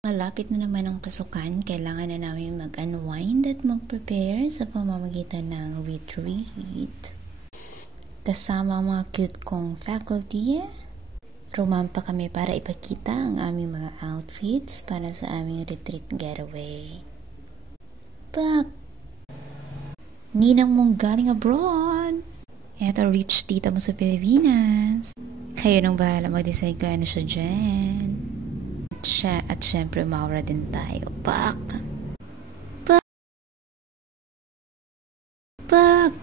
Malapit na naman ang pasukan, kailangan na namin mag-unwind at mag-prepare sa pamamagitan ng retreat. Kasama ang mga cute kong faculty, rumampa kami para ipakita ang aming mga outfits para sa aming retreat getaway. Pak! Ninang mong galing abroad! Eto, rich tita mo sa Pilipinas. Kayo nang bahala mag-decide kung ano siya dyan. At syempre, maura din tayo. Pak! Pak! Pak!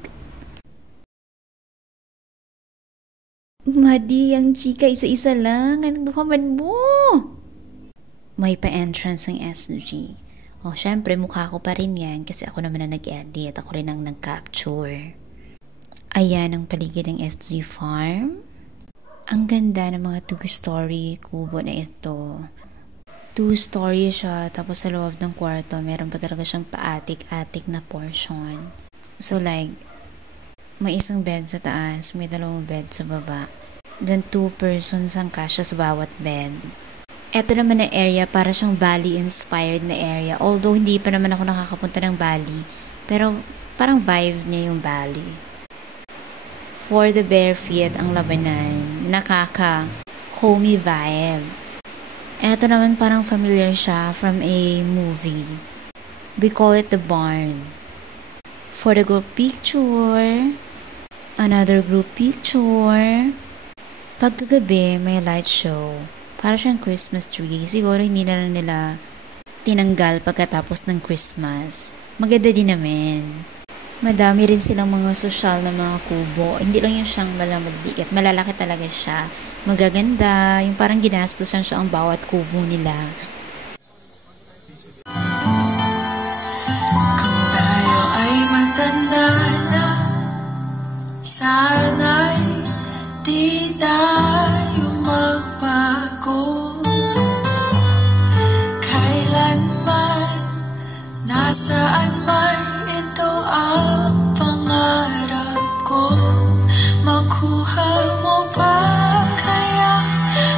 Madi, ang chika isa-isa lang. Anong duhaman mo? May pa-entrance ng SG. O, syempre, mukha ko pa rin yan kasi ako naman na nag-edit. Ako rin ang nag-capture. Ayan ang paligid ng SG Farm. Ang ganda ng mga two-story kubo na ito. 2-story siya, tapos sa loob ng kwarto, meron pa talaga siyang paatik-atik na portion. So like, may isang bed sa taas, may 2 bed sa baba. Then 2 persons ang kasya sa bawat bed. Ito naman na area, para siyang Bali-inspired na area. Although hindi pa naman ako nakakapunta ng Bali, pero parang vibe niya yung Bali. For the bare feet ang labanan, nakaka-homey vibe. Eto naman parang familiar siya from a movie. We call it the barn. For the group picture, another group picture. Pagkagabi, may light show. Para siyang Christmas tree. Siguro hindi na lang nila tinanggal pagkatapos ng Christmas. Maganda din naman. Madami rin silang mga social na mga kubo. Hindi lang yung siyang malamaliit. Malalaki talaga siya. Magaganda. Yung parang ginastusan siya ang bawat kubo nila. Kung tayo ay matanda na, sana'y di tayo magbago. Kailanman, nasaan man, ito ang pangarap ko. Makuha mo pa kaya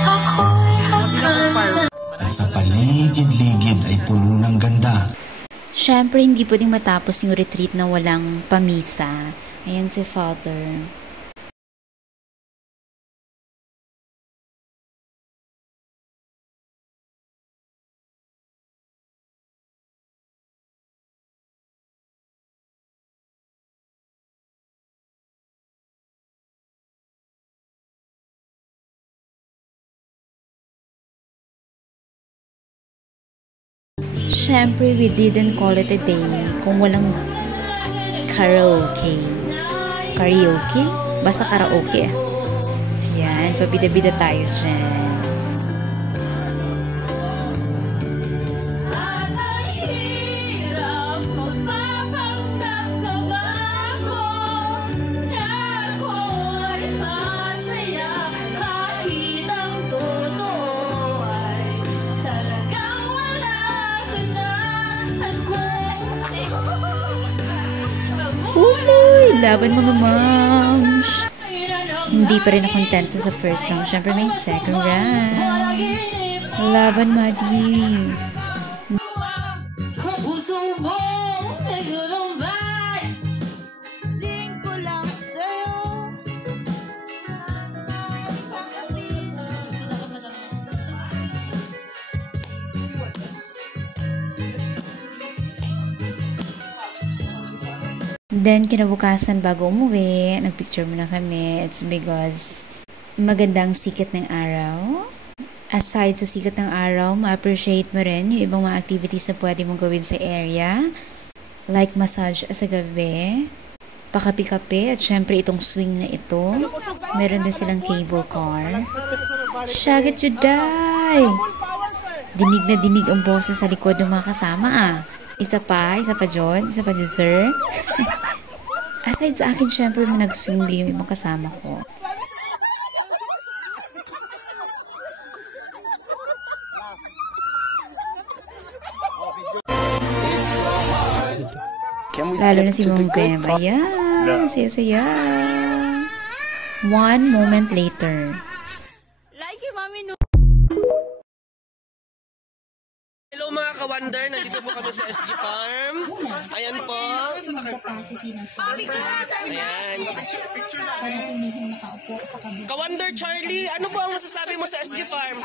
ako'y hakan. At sa paligid-ligid ay puno ng ganda. Syempre, hindi pwedeng matapos yung retreat na walang pamisa. Ayan si Father. Syempre, we didn't call it a day kung walang karaoke. Karaoke? Basta karaoke. Yan, pabida-bida tayo dyan. Laban mga moms. Hindi pa rin nakontento sa first round. Siyempre may second round. Laban, Madi. Then, kinabukasan bago umuwi, nagpicture muna kami. It's because magandang sikat ng araw. Aside sa sikat ng araw, ma-appreciate mo rin yung ibang mga activities na pwede mong gawin sa area. Like massage sa gabi, pakapi-kape, at syempre itong swing na ito. Meron din silang cable car. Shagat you die! Dinig na dinig ang boses sa likod ng mga kasama Isa pa John, sir. Aside sa akin, syempre, nag-swing din yung ibang kasama ko. Lalo na si Mom Bem. Ayan, saya-saya. One moment later. Hello mga ka-wonder, nandito po kami sa SG Farm. Ayan po. Capacity ng farm. Ayan. Panatinihing nakaupo sa kabila. Ka-wonder Charlie, ano po ang masasabi mo sa SG Farm?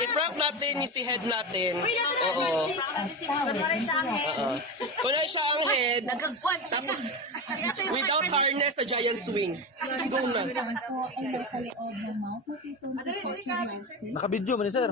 I-prank natin yung si head natin. Oo. Kung na siya ang head, without harness sa giant swing. Go na. Po ay nasa loob ng mouth. Matutulog po si Lansky. Nakabidyo man, sir.